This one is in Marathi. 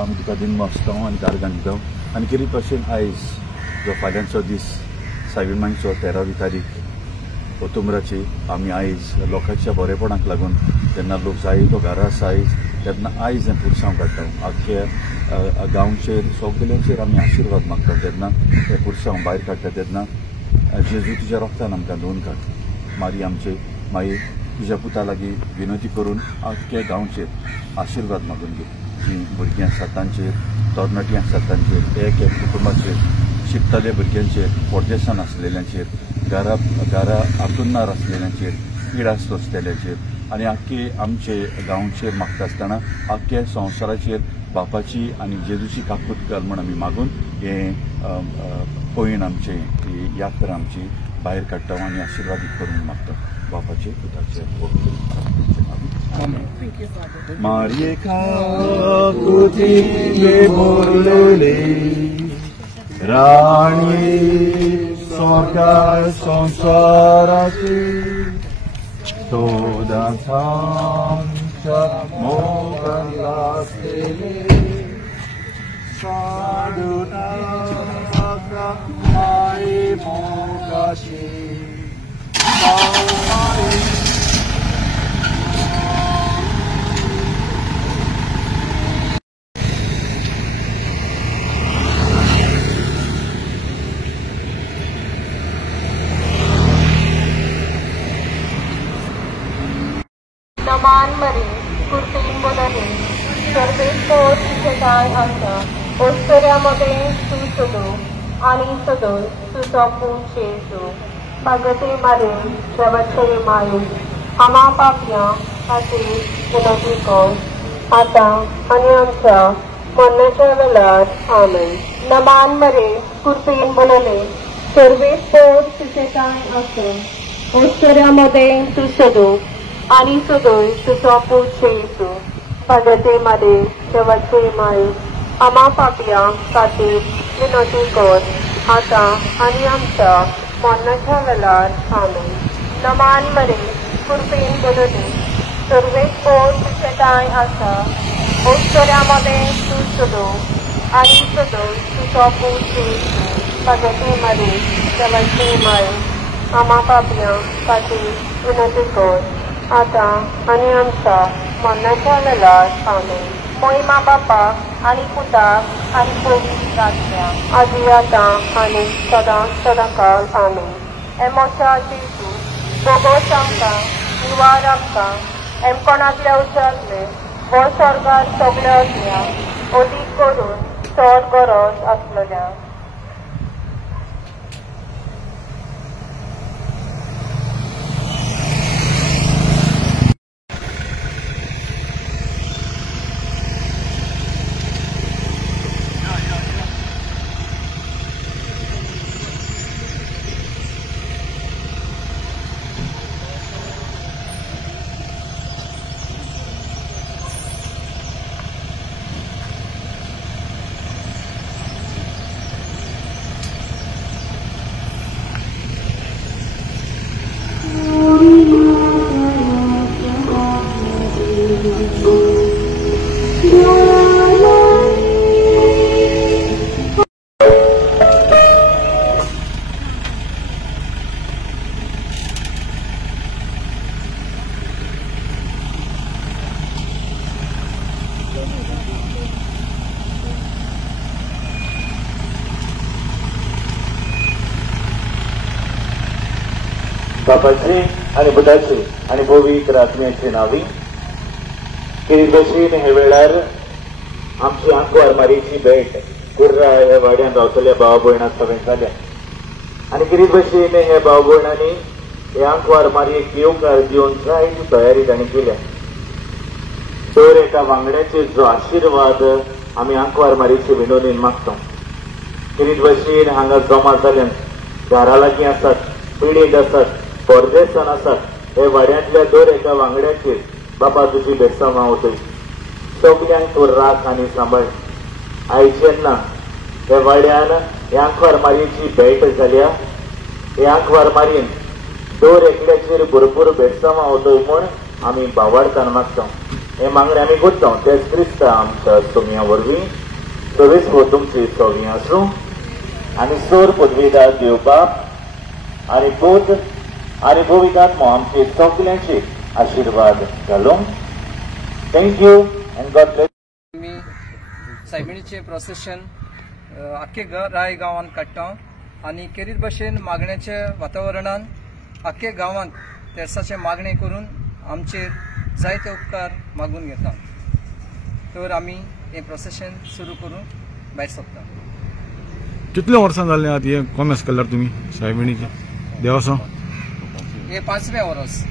आमी तुका दिन मस्तो आनी गारगां दिता आनी कितें भशेन आयज जो फाल्यांचो दीस साविमांचो 13वी तारीख ऑक्टोबराची आमी आयज लोकांच्या बरेपणाक लागून जेन्ना लोक जायतो घरा आसा आयज तेन्ना आयज हें पुरसांव काडटा आख्या गांवचेर सगल्यांचेर आमी आशिर्वाद मागता तेन्ना हे पुरसांव भायर काडटा तेन्ना जेजू तुज्या रोगतान आमकां धुवन काड मारी आमचे मागीर तुज्या पुता लागीं विनंती करून आख्या गांवचेर आशिर्वाद मागून घे जी भुरगीं आसात तांचेर तरणाटीं आसात तांचेर एक कुटुंबाचेर शिकताल्या भुरग्यांचेर परदेसान आसलेल्यांचेर घरा हातुन्नार आसलेल्यांचेर पिडा सोंसलेल्यांचेर आनी आख्खे आमचे गांवचेर मागता आसतना आख्या संवसाराचेर बापाची आनी जेजूची काकूट घाल म्हण आमी मागून हे पयण आमचे ही यात्रा आमची भायर काडटा आनी आशिर्वादीत करून मागता बापाचे पुताचे Marie kakuti ye borlole Rani sokar sansarati Toda samcha mogan lastele Saduna saka mai mogashi नमान मरे कुर्तीन बोलले सर्वेस्वर तुझे काय आसा ओस्तऱ्यामध्ये तू सदो आणि सदोय तुझा पून शेजो भगते मरे शेवटचे माये आम्हा पापया खातीर विनंती कर आता आणि आमच्या मरणाच्या वेळार आमेन नमान मरे कुर्तीन बोलले सर्वेस्वर तुझे काय आसा ओस्तऱ्यामध्ये तू सदो आणि सदोय तुझा पूत येसू भगते मध्ये शेवटचे माये आम्हा पापया खातीर विनंती कर आता आणि आमच्या मरणाच्या वेळार आमेन नमान मरे कुर्बेन बोलले सर्वेस्वर तुझे काय आसा ओस्तऱ्यामध्ये तू सदो आणि सदोय तुझा पूत येसू भगते मध्ये शेवटचे माये आम्हा पापया खातीर विनंती कर आता आणि आमच्या मरणाच्या वेळार आमेन महिमा बापा आणि पुताक आणि पवित्र आत्म्या आदी आता आणि सदाकाळ आमेन एमोच्या जेजू बोगोस आमकां निवार आमकां एम कोणातल्या उचारले व स्वर्गार सगळ्या असल्या अदीक करून चड गरज आसलेल्या बापाचे आणि बुधाचे आणि पवित्र आत्म्याचे नावी किरीत भशेन हे वेळार आमची आंकवार मारीची भेट कुर्रा ह्या वाड्यान रावतल्या भाव भयणाक सगळें जाल्या आनी किरीत भशेन हे भाव भयणांनी हे आंकवार मारयेक येवकार दिवन जायती तयारी तांणी केल्या दर एका वांगड्याचे जो आशिर्वाद आमी आंकवार मारीचे विनोदीन मागता किरीत भशेन हांगा जमा जाल्यान घरा लागीं आसात पिडीक आसात परदेसान आसात हे वाड्यांतल्या दर एका वांगड्याचेर बापा तुजी बेसांव मावतय सगल्यांक तूं राख आनी सांबाळ आयज जेन्ना हे वाड्यान हे आंकवार मारयेची भेट जाल्या हे आंकवार मारयेन दर एकल्याचेर भरपूर बेसांव मावतय म्हूण आमी भावार्थान मागता हे मागणे आमी करता तेच क्रिस्तांव आमच्या सोमया वरवीं सवेस तुमची सोवी आसूं आनी सोर पदवीदार देव बाप आनी पूत आनी पवित्र आत्मा आमचे सगळ्यांचे आशीर्वाद घालूं. Thank you and God bless. आमी सायबिणीचे प्रोसेशन आख्खे राय गांवांत काडटा आनी केरीत भशेन मागण्याच्या वातावरणान आख्खे गांवांत तेर्साचे मागणे करून आमचेर जायते उपकार मागून घेता. तर आमी हे प्रोसेशन सुरू करून भायर सरता. कितल्या वर्सां जाल्ले आहात हे कॉमर्स केल्यार तुमी सायबिणीचे देवासां? हे 5वें वर्स.